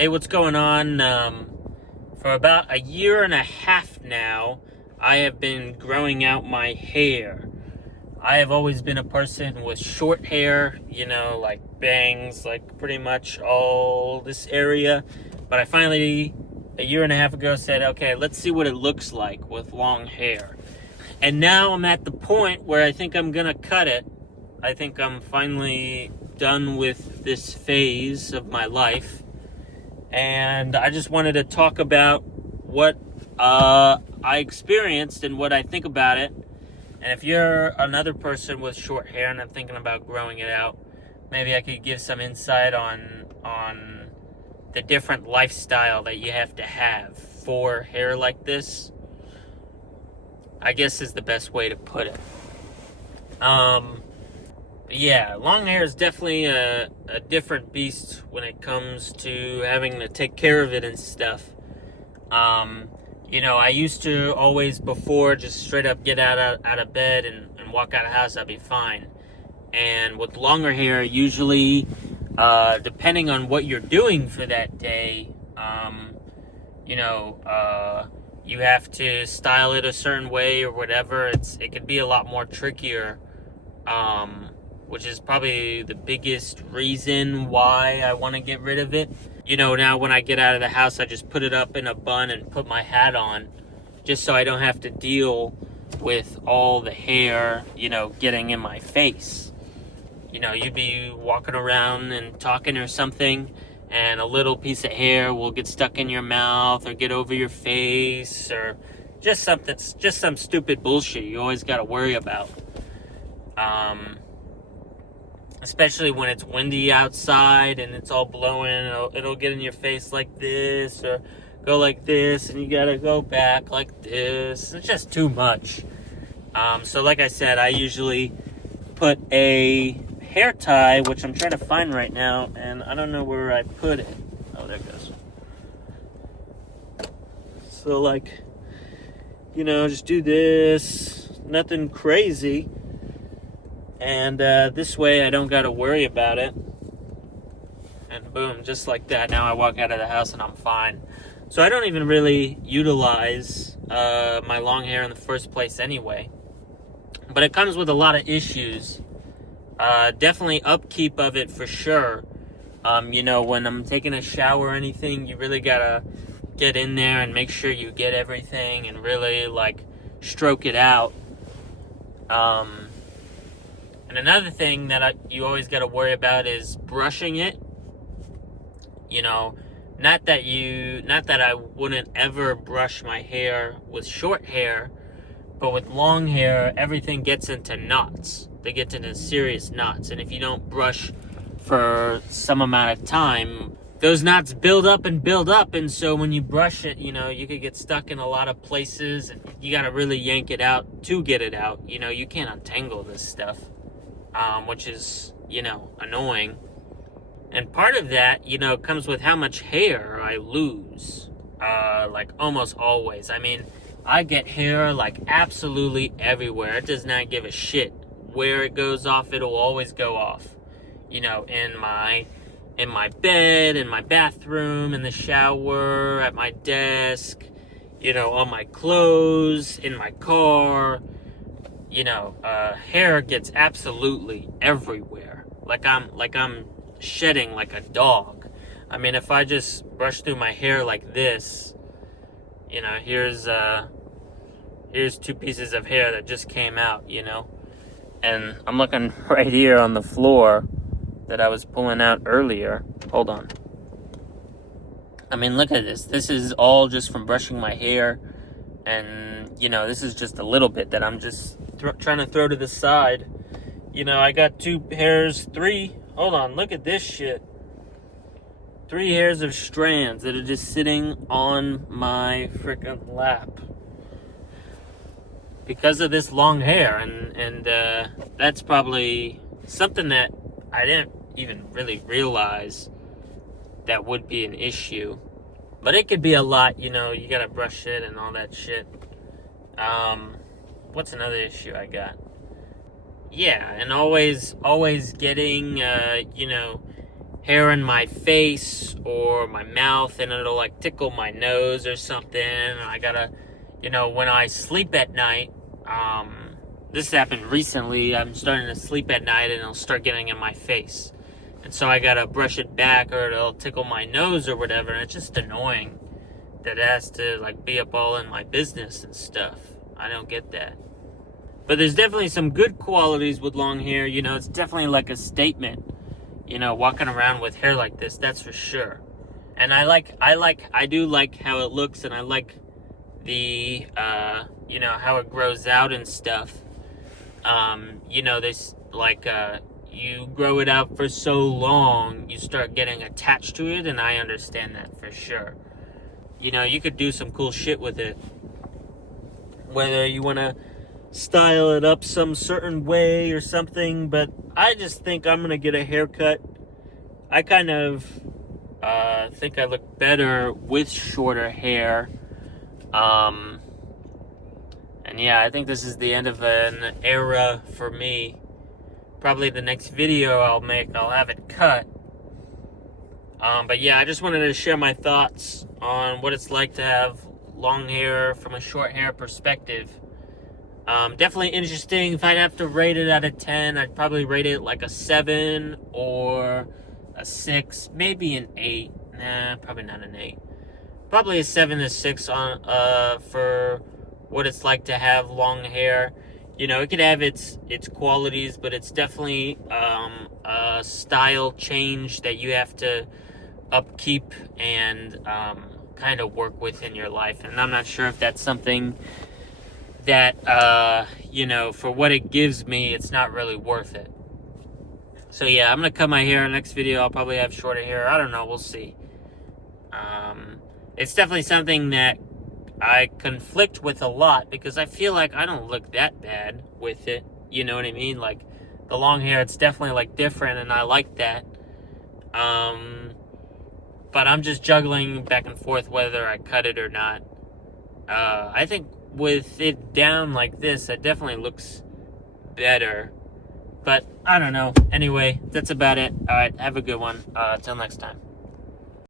Hey, what's going on? For about a year and a half now, I have been growing out my hair. I have always been a person with short hair, like bangs, like pretty much all this area. But I finally, a year and a half ago, said, okay, let's see what it looks like with long hair. And now I'm at the point where I think I'm gonna cut it. I think I'm finally done with this phase of my life. And I just wanted to talk about what I experienced and what I think about it. And if you're another person with short hair and I'm thinking about growing it out, maybe I could give some insight on the different lifestyle that you have to have for hair like this, I guess is the best way to put it. Yeah, long hair is definitely a different beast when it comes to having to take care of it and stuff. I used to always before just straight up get out of bed and walk out of the house, I'd be fine. And with longer hair, usually, depending on what you're doing for that day, you have to style it a certain way or whatever. It could be a lot more trickier, which is probably the biggest reason why I want to get rid of it. Now when I get out of the house, I just put it up in a bun and put my hat on, just so I don't have to deal with all the hair, getting in my face. You'd be walking around and talking or something, and a little piece of hair will get stuck in your mouth or get over your face, or just some stupid bullshit you always got to worry about. Especially when it's windy outside and it's all blowing, it'll get in your face like this or go like this, and you gotta go back like this. It's just too much. So like I said, I usually put a hair tie, which I'm trying to find right now, and I don't know where I put it. Oh, there it goes. So just do this, nothing crazy. And this way I don't got to worry about it. And boom, just like that. Now I walk out of the house and I'm fine. So I don't even really utilize my long hair in the first place anyway. But it comes with a lot of issues. Definitely upkeep of it for sure. When I'm taking a shower or anything, you really got to get in there and make sure you get everything and really stroke it out. And another thing that you always got to worry about is brushing it. Not that I wouldn't ever brush my hair with short hair, but with long hair, everything gets into knots. They get into serious knots. And if you don't brush for some amount of time, those knots build up. And so when you brush it, you could get stuck in a lot of places, and you got to really yank it out to get it out. You can't untangle this stuff. Which is, annoying. And part of that, comes with how much hair I lose. Almost always. I mean, I get hair, absolutely everywhere. It does not give a shit. Where it goes off, it'll always go off. In my bed, in my bathroom, in the shower, at my desk, on my clothes, in my car. Hair gets absolutely everywhere. Like I'm shedding like a dog. I mean, if I just brush through my hair like this, here's two pieces of hair that just came out, and I'm looking right here on the floor that I was pulling out earlier. Hold on. I mean, look at this. This is all just from brushing my hair, and this is just a little bit that I'm just trying to throw to the side. I got three. Hold on, look at this shit. 3 hairs of strands that are just sitting on my freaking lap because of this long hair, and that's probably something that I didn't even really realize that would be an issue. But it could be a lot, you gotta brush it and all that shit. What's another issue I got? Yeah, and always getting, hair in my face or my mouth, and it'll like tickle my nose or something. And I gotta, when I sleep at night, this happened recently. I'm starting to sleep at night and it'll start getting in my face. And so I gotta brush it back or it'll tickle my nose or whatever. And it's just annoying that it has to like be up all in my business and stuff. I don't get that. But there's definitely some good qualities with long hair. It's definitely like a statement, walking around with hair like this, that's for sure. And I do like how it looks, and I like the, how it grows out and stuff. This, you grow it out for so long, you start getting attached to it, and I understand that for sure. You could do some cool shit with it. Whether you want to style it up some certain way or something, but I just think I'm going to get a haircut. I kind of think I look better with shorter hair. And yeah, I think this is the end of an era for me. Probably the next video I'll have it cut. But yeah, I just wanted to share my thoughts on what it's like to have long hair from a short hair perspective. Definitely interesting. If I'd have to rate it out of 10, I'd probably rate it like a 7 or a 6, maybe an 8. Nah, probably not an 8. Probably a 7 to 6 on for what it's like to have long hair. It could have its qualities, but it's definitely a style change that you have to upkeep and kind of work with in your life. And I'm not sure if that's something that, for what it gives me, it's not really worth it. So yeah, I'm going to cut my hair. Next video, I'll probably have shorter hair. I don't know. We'll see. It's definitely something that I conflict with a lot because I feel like I don't look that bad with it. You know what I mean? Like, the long hair, it's definitely, like, different, and I like that. But I'm just juggling back and forth whether I cut it or not. I think with it down like this, it definitely looks better. But I don't know. Anyway, that's about it. All right, have a good one. Till next time.